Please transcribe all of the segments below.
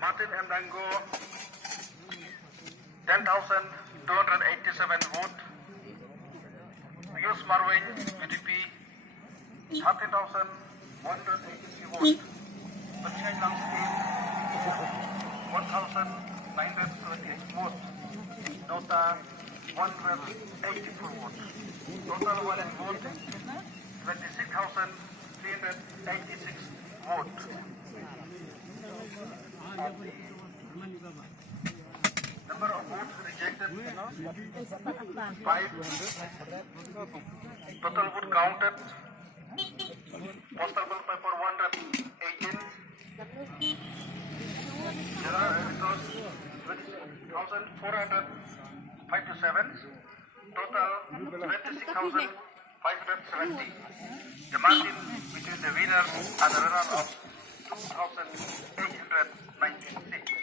Martin and Danggo, 10,287 votes. Yus Marwin, UDP, 30,183 votes. Pachai Langskin, 1,928 votes. Dota, 184 votes. Total valid vote, 26,386 votes. Number of votes rejected, 5. Total vote counted, postal ballot paper 118. General electors 20,457. Total 26,570. The margin between the winners and the runner-up 2,896.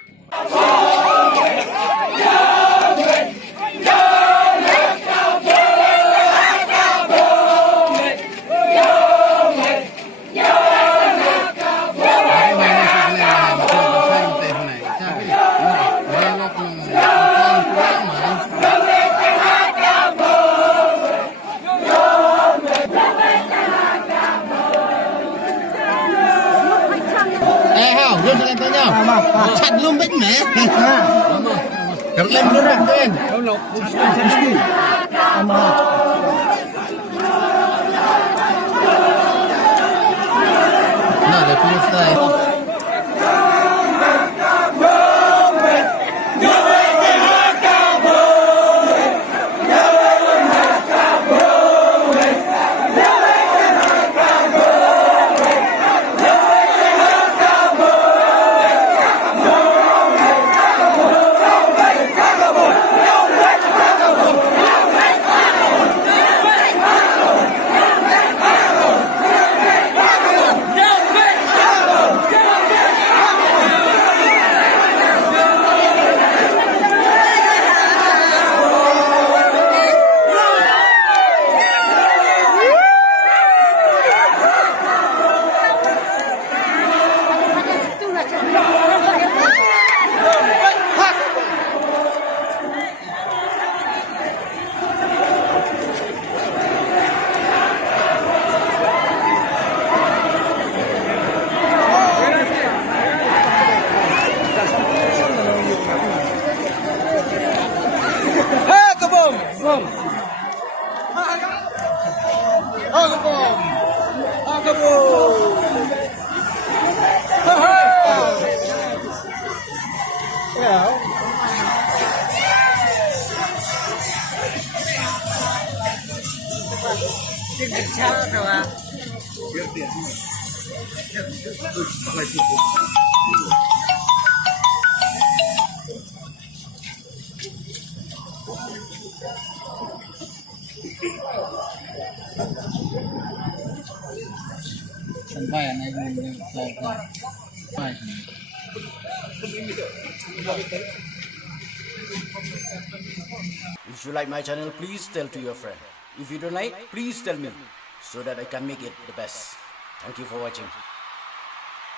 Chat belum baik meh. Kalau lem belum kan? Kalau mesti. Nah, dah selesai. Sampai naik If you like my channel, please tell to your friend. If you don't like, please tell me so that I can make it the best. Thank you for watching.